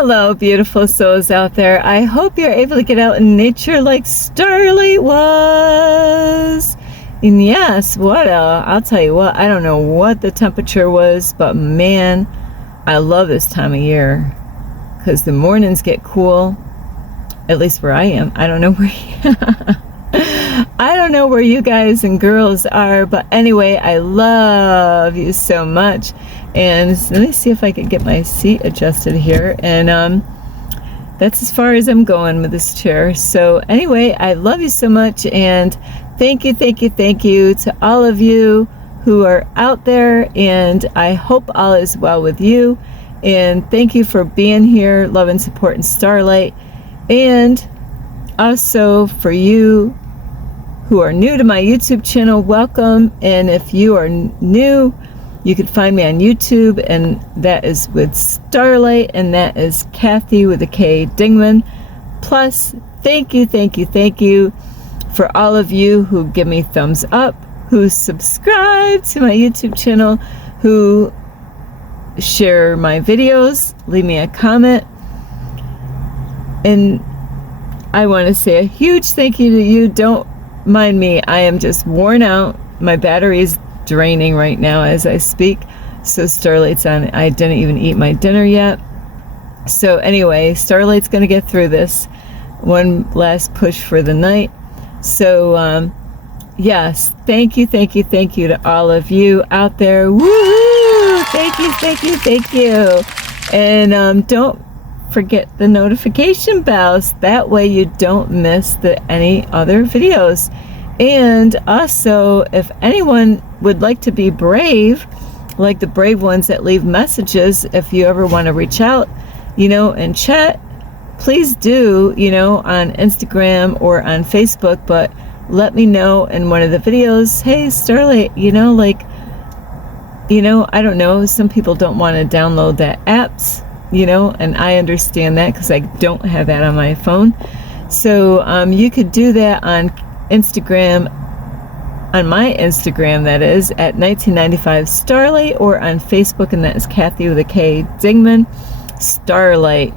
Hello, beautiful souls out there. I hope you're able to get out in nature like Starlight was. And yes, I'll tell you what, I don't know what the temperature was, but man, I love this time of year because the mornings get cool, at least where I am. I don't know where you guys and girls are, but anyway, I love you so much. And let me see if I can get my seat adjusted here. And that's as far as I'm going with this chair. So anyway, I love you so much. And thank you to all of you who are out there. And I hope all is well with you. And thank you for being here, love and support and Starlight. And also for you who are new to my YouTube channel, welcome. And if you are new, you can find me on YouTube, and that is with Starlight, and that is Kathy with a K Dingman. Plus, thank you for all of you who give me thumbs up, who subscribe to my YouTube channel, who share my videos, leave me a comment. And I want to say a huge thank you to you. Don't mind me, I am just worn out. My battery is draining right now as I speak. So Starlight's on. I didn't even eat my dinner yet. So anyway, Starlight's going to get through this. One last push for the night. So yes, thank you to all of you out there. Woo! Thank you. And don't forget the notification bells. That way you don't miss any other videos. And also, if anyone would like to be brave, like the brave ones that leave messages, if you ever want to reach out, and chat, please do, on Instagram or on Facebook, but let me know in one of the videos, hey, Starlight, I don't know, some people don't want to download that apps, and I understand that because I don't have that on my phone. So you could do that on Instagram, on my Instagram, that is, at 1995 Starlight, or on Facebook, and that is Kathy with a K Dingman Starlight.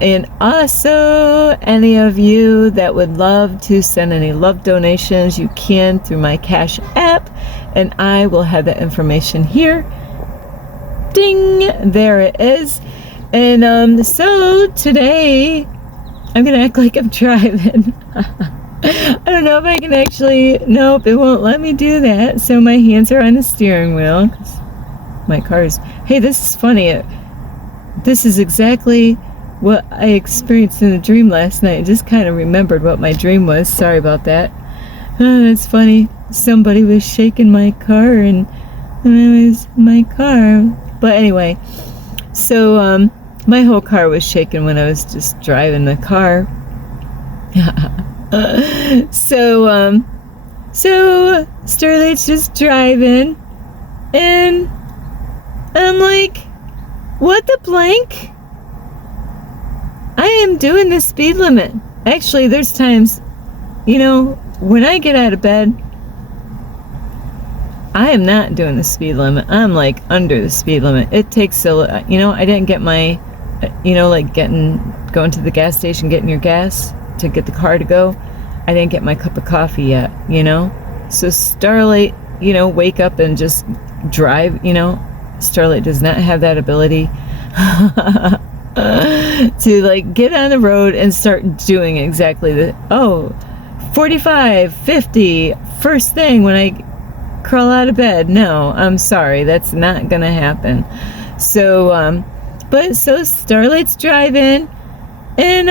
And also, any of you that would love to send any love donations, you can through my Cash App, and I will have that information here. Ding! There it is. And so today, I'm going to act like I'm driving. I don't know if I can actually, nope, it won't let me do that. So my hands are on the steering wheel. My car's, hey, this is funny. This is exactly what I experienced in a dream last night. I just kind of remembered what my dream was. Sorry about that. It's funny. Somebody was shaking my car, and it was my car. But anyway, so my whole car was shaking when I was just driving the car. So Starlight's just driving, and I'm like, what the blank? I am doing the speed limit. Actually, there's times, when I get out of bed, I am not doing the speed limit. I'm like under the speed limit. It takes I didn't get my, going to the gas station, getting your gas to get the car to go. I didn't get my cup of coffee yet, So Starlight, wake up and just drive, Starlight does not have that ability to get on the road and start doing exactly 45, 50, first thing when I crawl out of bed. No, I'm sorry, that's not gonna happen. So, so Starlight's driving, and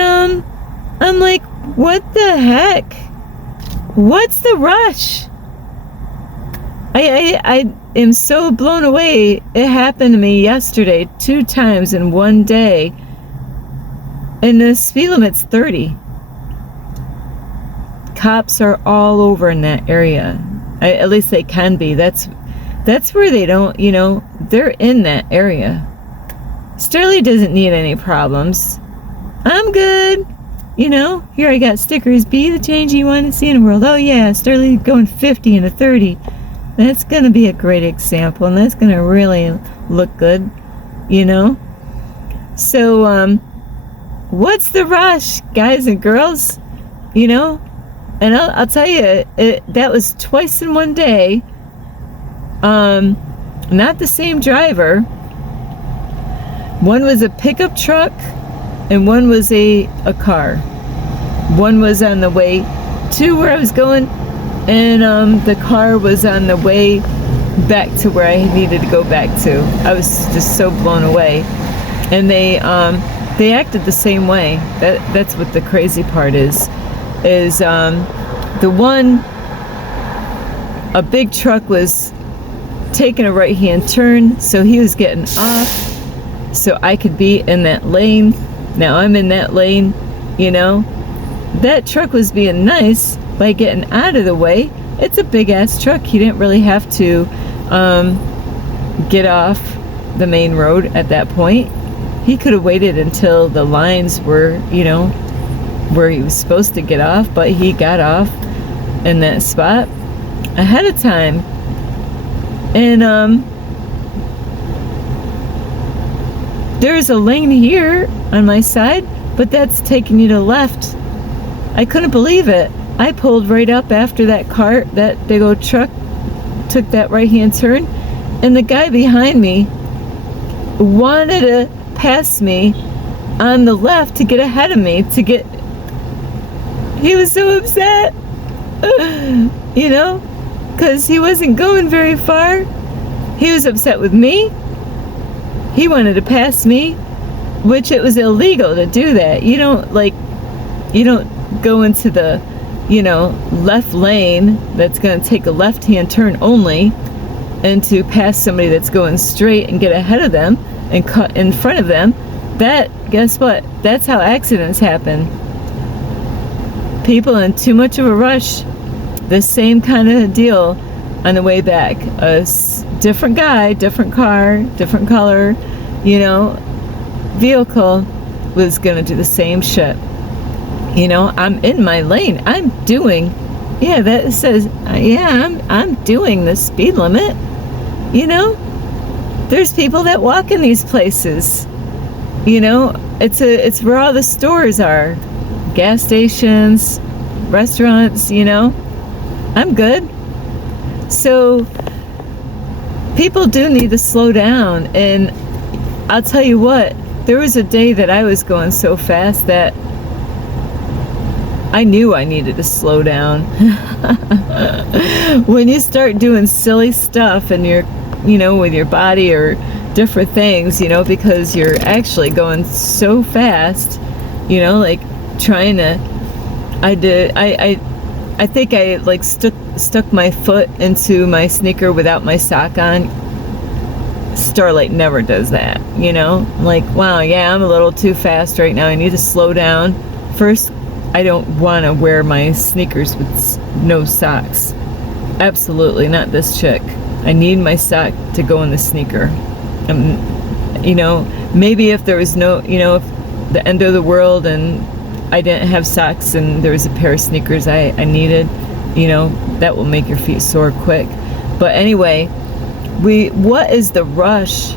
I'm like, what the heck? What's the rush? I am so blown away. It happened to me yesterday 2 times in one day, and the speed limit's 30. Cops are all over in that area. At least they can be. That's where they don't, they're in that area. Starlight doesn't need any problems. I'm good. Here I got stickers. Be the change you want to see in the world. Oh yeah, Starlight going 50 and a 30. That's going to be a great example, and that's going to really look good, So, what's the rush, guys and girls? You know, and I'll tell you, that was twice in one day. Not the same driver. One was a pickup truck and one was a car. One was on the way to where I was going, and the car was on the way back to where I needed to go back to. I was just so blown away. And they acted the same way. That's what the crazy part is the one, a big truck was taking a right-hand turn, so he was getting off so I could be in that lane. Now I'm in that lane, you know. That truck was being nice by getting out of the way. It's a big-ass truck. He didn't really have to get off the main road at that point. He could have waited until the lines were, you know, where he was supposed to get off, but he got off in that spot ahead of time. And there's a lane here on my side, but that's taking you to the left. I couldn't believe it. I pulled right up after that car, that big old truck took that right-hand turn, and the guy behind me wanted to pass me on the left to get ahead of me, he was so upset, you know, because he wasn't going very far. He was upset with me. He wanted to pass me, which it was illegal to do that. You don't go into the, you know, left lane that's going to take a left-hand turn only, and to pass somebody that's going straight and get ahead of them and cut in front of them. That, guess what? That's how accidents happen. People in too much of a rush. The same kind of deal on the way back. A different guy, different car, different color, you know, vehicle was gonna do the same shit. You know, I'm in my lane. I'm doing, yeah, that says, yeah, I'm doing the speed limit. You know, there's people that walk in these places. You know, it's where all the stores are, gas stations, restaurants. You know, I'm good. So people do need to slow down. And I'll tell you what, there was a day that I was going so fast that I knew I needed to slow down. When you start doing silly stuff and you're, you know, with your body or different things, you know, because you're actually going so fast, you know, like trying to, I think I like stuck my foot into my sneaker without my sock on. Starlight never does that, you know, like, wow, yeah, I'm a little too fast right now. I need to slow down. First, I don't want to wear my sneakers with no socks. Absolutely not this chick. I need my sock to go in the sneaker. You know, maybe if there was no, you know, if the end of the world and I didn't have socks and there was a pair of sneakers I needed, you know, that will make your feet sore quick. But anyway, what is the rush?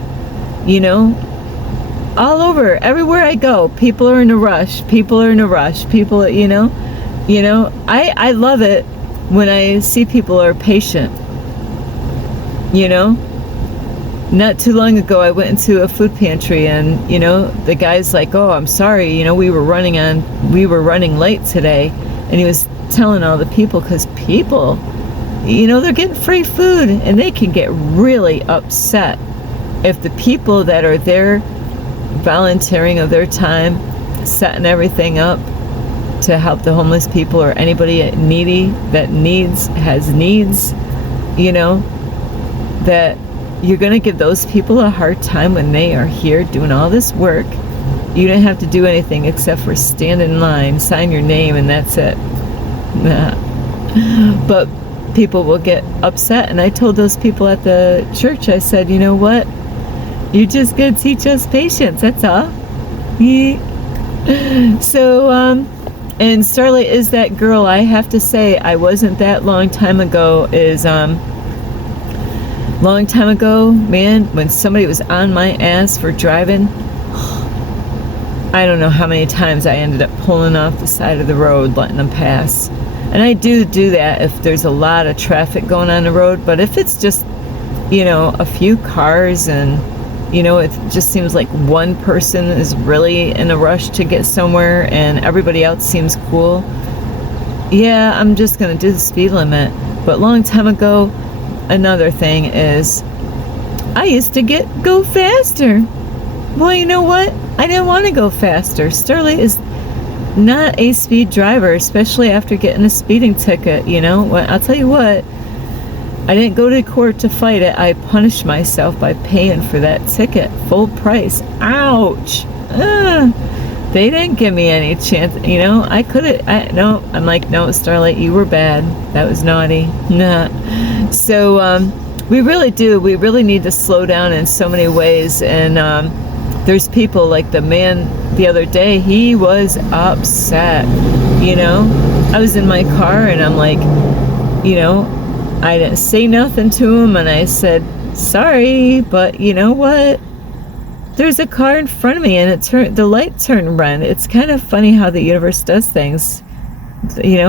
You know, all over, everywhere I go, people are in a rush. People are in a rush. People, you know, I love it when I see people are patient. You know, not too long ago, I went into a food pantry and, you know, the guy's like, oh, I'm sorry, you know, we were running late today. And he was telling all the people, because people, you know, they're getting free food and they can get really upset if the people that are there volunteering of their time, setting everything up to help the homeless people or anybody needy that has needs, you know, that you're going to give those people a hard time when they are here doing all this work. You didn't have to do anything except for stand in line, sign your name, and that's it. But people will get upset. And I told those people at the church, I said, you know what? You're just going to teach us patience. That's all. Yeah. So, and Starlight is that girl. I have to say, I wasn't that long time ago, man, when somebody was on my ass for driving, I don't know how many times I ended up pulling off the side of the road, letting them pass. And I do that if there's a lot of traffic going on the road. But if it's just, a few cars and, it just seems like one person is really in a rush to get somewhere and everybody else seems cool, yeah, I'm just going to do the speed limit. But long time ago, another thing is I used to go faster. Well, you know what? I didn't want to go faster. Sterling is not a speed driver, especially after getting a speeding ticket, Well, I'll tell you what, I didn't go to court to fight it. I punished myself by paying for that ticket, full price. Ouch. They didn't give me any chance, I could've, I'm like, no, Starlight, you were bad. That was naughty. Nah. So, we really need to slow down in so many ways. And, there's people like the man the other day, he was upset, I was in my car and I'm like, I didn't say nothing to him and I said, sorry, but you know what? There's a car in front of me and the light turned red. It's kind of funny how the universe does things. He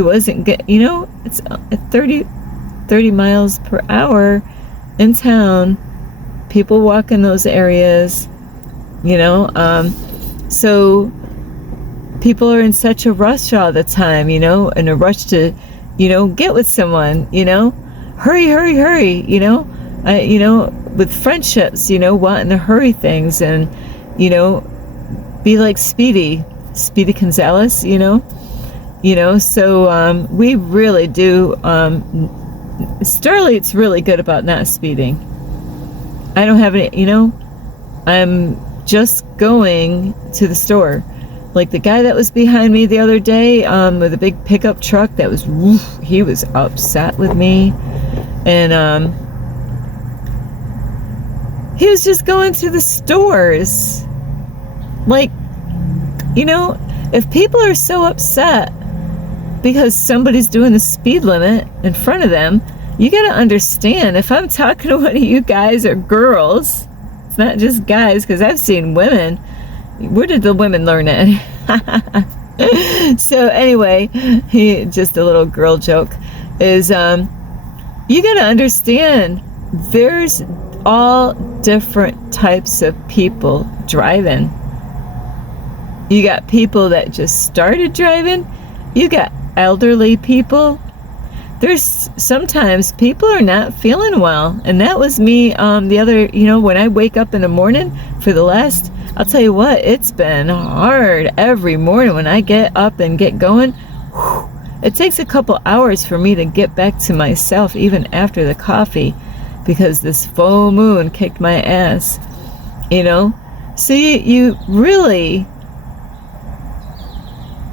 wasn't it's at 30 miles per hour in town. People walk in those areas, so people are in such a rush all the time, in a rush to, get with someone, hurry, with friendships, wanting to hurry things and, be like Speedy Gonzalez, so we really do, Starlight's really good about not speeding. I don't have any, I'm just going to the store. Like the guy that was behind me the other day, with a big pickup truck that was, he was upset with me. And, he was just going to the stores. Like, if people are so upset because somebody's doing the speed limit in front of them, you gotta understand, if I'm talking to one of you guys or girls, it's not just guys, because I've seen women. Where did the women learn it? So anyway, just a little girl joke, is you gotta understand, there's all different types of people driving. You got people that just started driving. You got elderly people. There's sometimes people are not feeling well. And that was me the other, when I wake up in the morning I'll tell you what, it's been hard every morning when I get up and get going. It takes a couple hours for me to get back to myself even after the coffee because this full moon kicked my ass, So you really,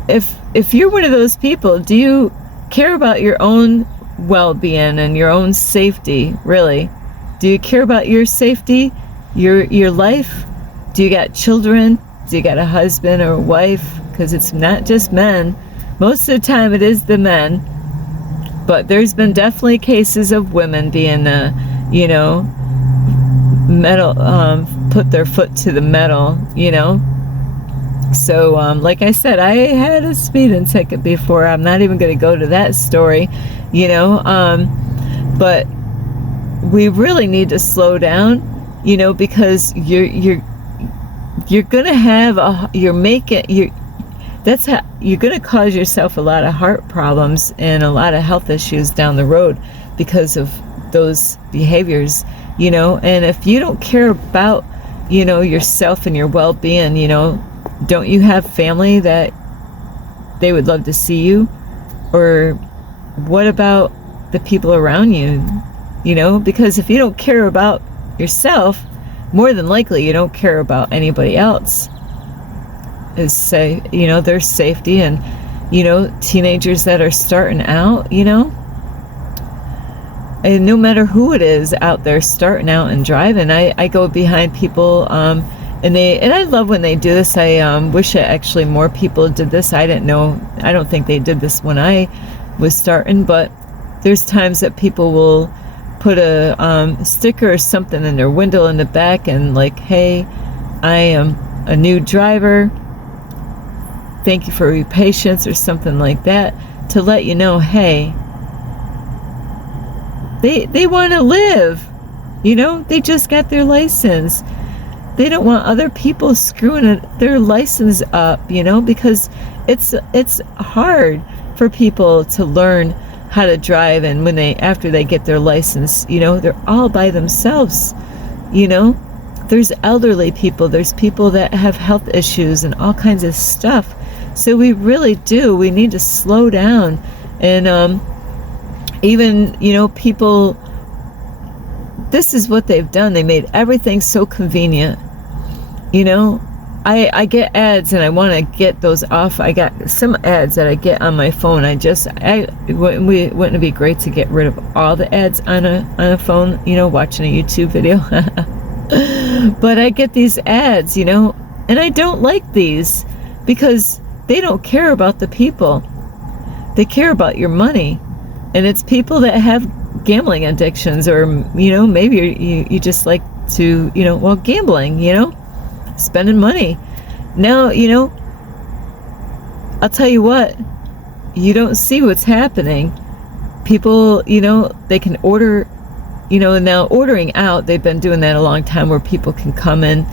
if you're one of those people, do you care about your own well-being and your own safety, really? Do you care about your safety, your life? Do you got children? Do you got a husband or a wife? Because it's not just men. Most of the time it is the men. But there's been definitely cases of women being, metal, put their foot to the metal, So, like I said, I had a speeding ticket before. I'm not even going to go to that story, but we really need to slow down, because you're going to have you're going to cause yourself a lot of heart problems and a lot of health issues down the road because of those behaviors, and if you don't care about, yourself and your well-being, don't you have family that they would love to see you? Or what about the people around you? Because if you don't care about yourself, more than likely you don't care about anybody else. Their safety and, teenagers that are starting out, and no matter who it is out there starting out and driving, I go behind people, and I love when they do this. I wish that actually more people did this. I don't think they did this when I was starting, but there's times that people will put a sticker or something in their window in the back and like, hey, I am a new driver, thank you for your patience or something like that, to let you know, hey, they want to live. They just got their license. They don't want other people screwing their license up, because it's hard for people to learn how to drive, and after they get their license, they're all by themselves. There's elderly people, there's people that have health issues and all kinds of stuff. So we need to slow down. And even people, this is what they've done. They made everything so convenient. I get ads and I want to get those off. I got some ads that I get on my phone. Wouldn't it be great to get rid of all the ads on a phone, watching a YouTube video? But I get these ads, and I don't like these because they don't care about the people. They care about your money. And it's people that have gambling addictions, or, maybe you just like to, gambling, spending money. Now, I'll tell you what, you don't see what's happening. People, they can order, now ordering out, they've been doing that a long time, where people can come in,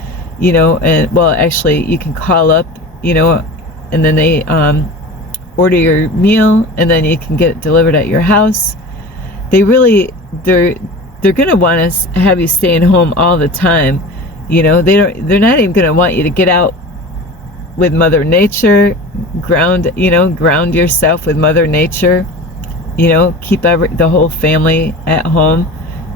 actually you can call up, and then they order your meal, and then you can get it delivered at your house. They're going to want to have you staying home all the time. They're not even going to want you to get out with Mother Nature, ground yourself with Mother Nature, keep the whole family at home,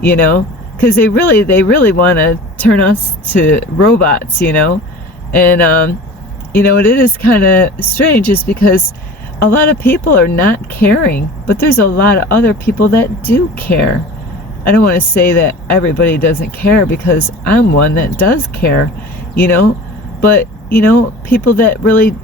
because they really want to turn us to robots, and it is kind of strange, is because a lot of people are not caring, but there's a lot of other people that do care. I don't want to say that everybody doesn't care, because I'm one that does care, but, people that really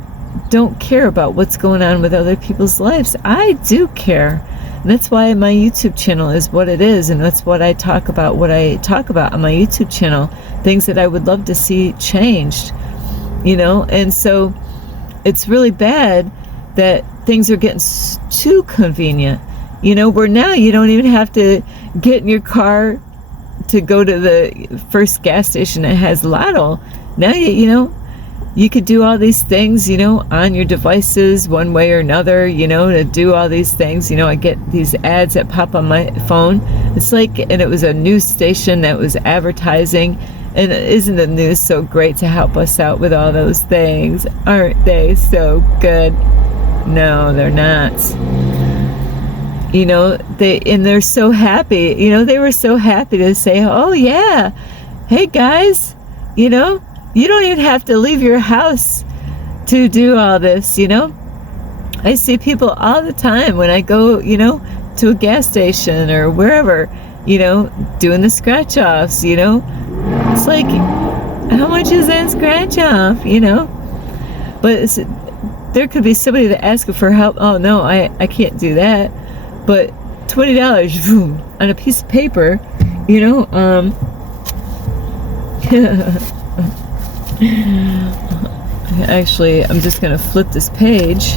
don't care about what's going on with other people's lives. I do care. And that's why my YouTube channel is what it is, and that's what I talk about on my YouTube channel, things that I would love to see changed, and so it's really bad that things are getting too convenient, where now you don't even have to get in your car to go to the first gas station that has Lotto. Now you could do all these things, on your devices one way or another, to do all these things. I get these ads that pop on my phone. It's like, and it was a news station that was advertising. And isn't the news so great to help us out with all those things? Aren't they so good? No, they're not. They're so happy. They were so happy to say, oh yeah, hey guys, you don't even have to leave your house to do all this, I see people all the time when I go, to a gas station or wherever, doing the scratch offs, It's like, how much is that scratch off, But there could be somebody that asks for help. Oh no, I can't do that. But $20 boom, on a piece of paper, actually, I'm just gonna flip this page.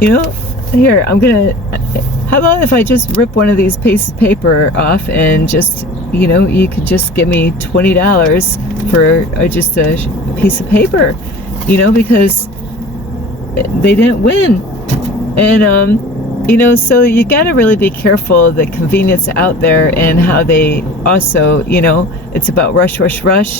Here, how about if I just rip one of these pieces of paper off, and just, you could just give me $20 for just a piece of paper, because they didn't win. And so you got to really be careful of the convenience out there, and how they also, it's about rush.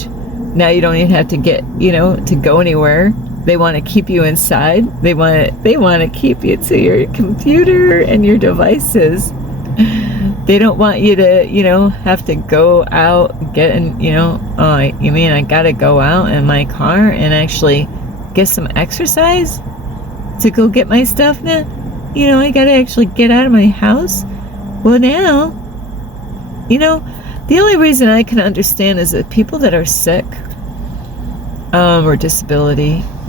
Now you don't even have to get, to go anywhere. They want to keep you inside. They want to keep you to your computer and your devices. They don't want you to, have to go out, get in, oh, you mean I got to go out in my car and actually get some exercise to go get my stuff now? I got to actually get out of my house? Well, now, the only reason I can understand is that people that are sick, or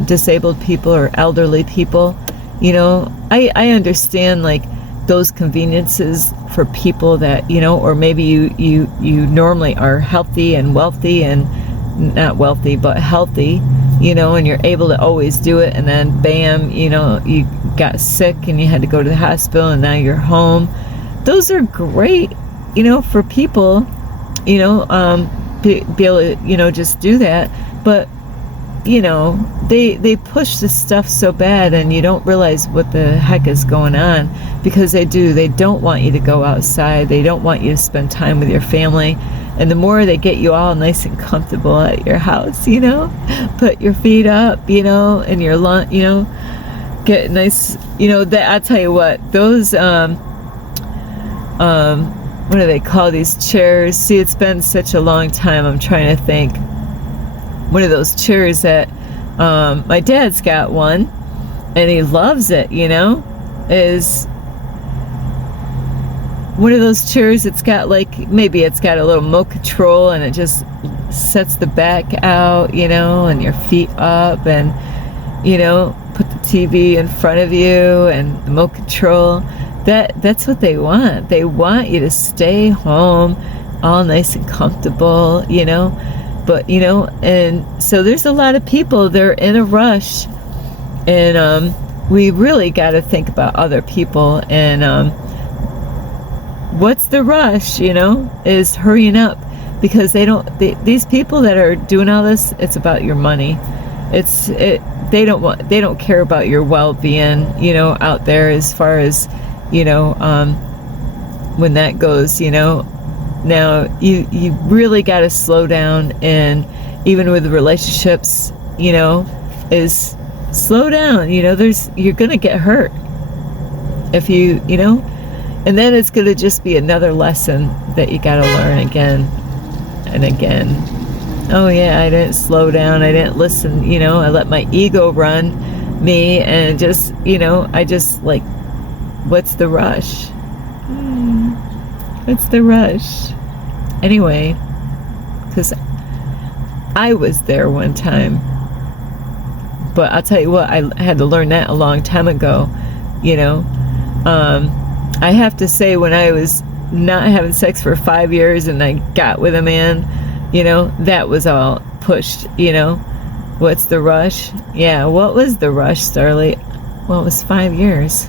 disabled people, or elderly people, I understand, like, those conveniences for people that, or maybe you normally are healthy and wealthy, and not wealthy, but healthy, and you're able to always do it, and then bam, you got sick and you had to go to the hospital and now you're home. Those are great, for people, be able to, just do that. But, they push this stuff so bad, and you don't realize what the heck is going on, because they don't want you to go outside. They don't want you to spend time with your family. And the more they get you all nice and comfortable at your house, put your feet up, and your lunch, get nice, that, I'll tell you what, those, what do they call these chairs? See, it's been such a long time. I'm trying to think. One of those chairs that, my dad's got one, and he loves it, is one of those chairs. It's got maybe it's got a little remote control, and it just sets the back out, and your feet up, and, put the TV in front of you and the remote control. That's what they want. They want you to stay home all nice and comfortable, but, and so there's a lot of people, they're in a rush, and we really got to think about other people. And what's the rush, is hurrying up, because these people that are doing all this, it's about your money. They don't care about your well-being, out there, as far as, when that goes, Now you really got to slow down, and even with relationships, is slow down. You're gonna get hurt if you, and then it's gonna just be another lesson that you got to learn again and again. Oh yeah, I didn't slow down. I didn't listen. I let my ego run me, and just, I just what's the rush? What's the rush? Anyway, because I was there one time, but I'll tell you what, I had to learn that a long time ago. I have to say, when I was not having sex for 5 years and I got with a man, that was all pushed. What's the rush? Yeah, what was the rush, Starlight? Well, it was 5 years.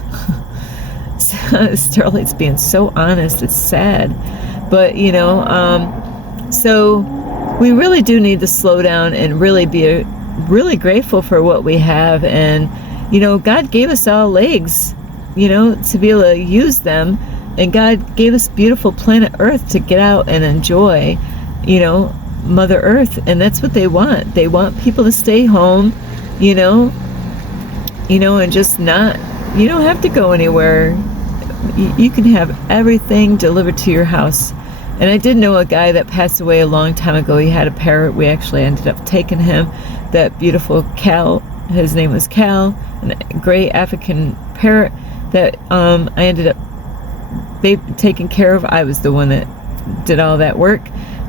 Starlight's being so honest, it's sad. But, so we really do need to slow down and really be really grateful for what we have. And, God gave us all legs, to be able to use them. And God gave us beautiful planet Earth to get out and enjoy, Mother Earth. And that's what they want. They want people to stay home, and just not, you don't have to go anywhere. You can have everything delivered to your house. And I did know a guy that passed away a long time ago. He had a parrot. We actually ended up taking him, that beautiful Cal. His name was Cal, a gray African parrot that I ended up taking care of. I was the one that did all that work.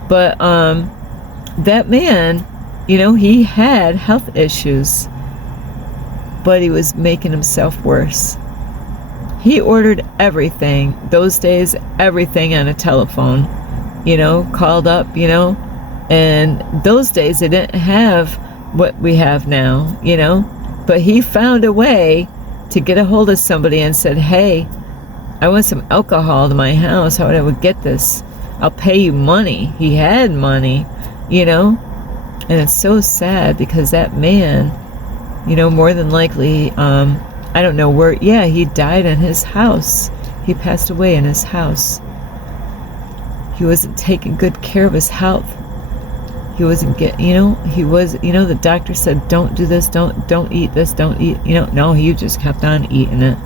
But that man, he had health issues, but he was making himself worse. He ordered everything those days, everything on a telephone, called up, and those days they didn't have what we have now, but he found a way to get a hold of somebody and said, hey, I want some alcohol to my house. How would I get this? I'll pay you money. He had money, and it's so sad, because that man, more than likely, I don't know where, yeah, he died in his house. He passed away in his house. He wasn't taking good care of his health. He wasn't the doctor said, don't do this, don't eat this, don't eat, no, he just kept on eating it,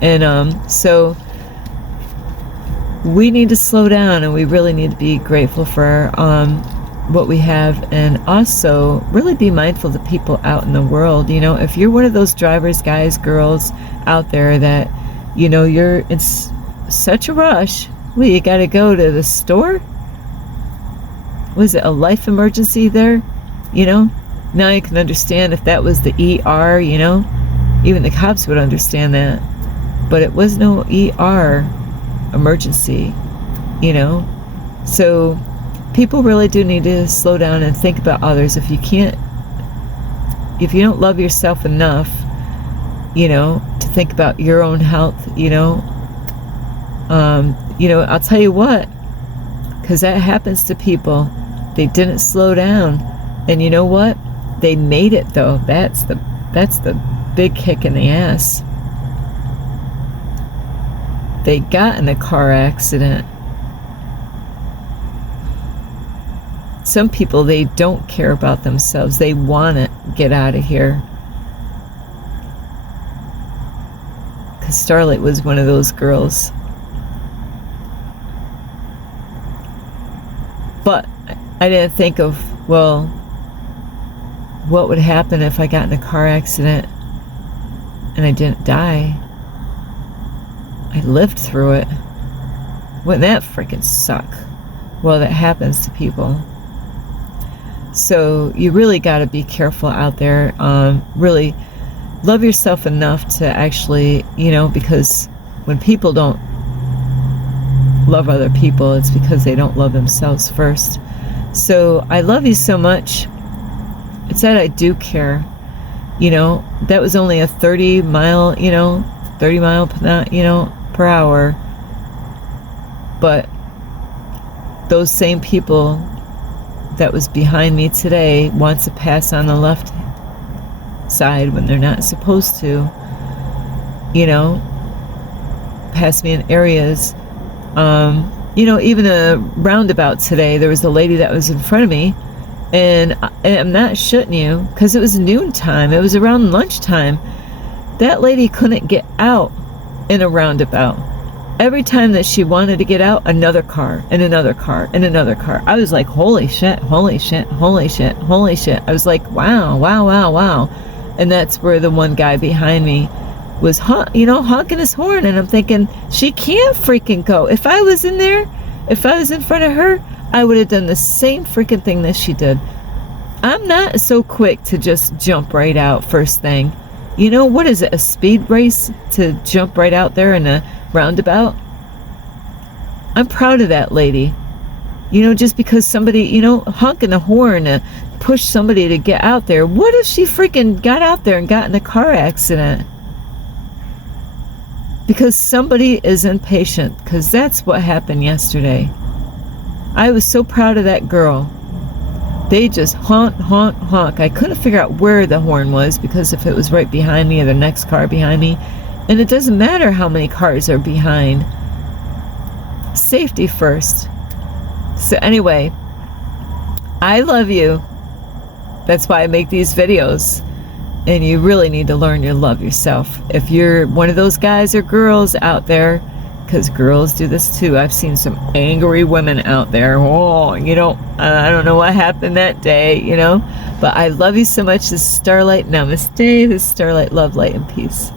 and so we need to slow down, and we really need to be grateful for what we have, and also really be mindful of the people out in the world. If you're one of those drivers, guys, girls out there that, you're in such a rush, well, you got to go to the store. Was it a life emergency there? Now you can understand if that was the ER, even the cops would understand that. But it was no ER emergency, So people really do need to slow down and think about others. If you don't love yourself enough, to think about your own health, I'll tell you what, because that happens to people. They didn't slow down, and you know what? They made it though. That's the big kick in the ass. They got in a car accident. Some people, they don't care about themselves. They want to get out of here. Because Starlight was one of those girls. But I didn't think of, well, what would happen if I got in a car accident and I didn't die? I lived through it. Wouldn't that freaking suck? Well, that happens to people. So you really got to be careful out there. Really love yourself enough to actually, because when people don't love other people, it's because they don't love themselves first. So I love you so much. It's that I do care. That was only a 30 mile per hour. But those same people that was behind me today wants to pass on the left side when they're not supposed to, pass me in areas. Even a roundabout today, there was a lady that was in front of me, and I'm not shitting you, because it was noontime, it was around lunchtime. That lady couldn't get out in a roundabout. Every time that she wanted to get out, another car and another car and another car. I was like, holy shit, holy shit, holy shit, holy shit. I was like, wow, wow, wow, wow. And that's where the one guy behind me was honking his horn, and I'm thinking, she can't freaking go. If I was in there, if I was in front of her, I would have done the same freaking thing that she did. I'm not so quick to just jump right out first thing. What is it, a speed race to jump right out there in a roundabout? I'm proud of that lady. Just because somebody, honking a horn to push somebody to get out there. What if she freaking got out there and got in a car accident? Because somebody is impatient, because that's what happened yesterday. I was so proud of that girl. They just honk, honk, honk. I couldn't figure out where the horn was, because if it was right behind me or the next car behind me, and it doesn't matter how many cars are behind. Safety first. So anyway, I love you. That's why I make these videos. And you really need to learn to love yourself. If you're one of those guys or girls out there, because girls do this too. I've seen some angry women out there. Oh, I don't know what happened that day, But I love you so much. This is Starlight. Namaste. This is Starlight. Love, light, and peace.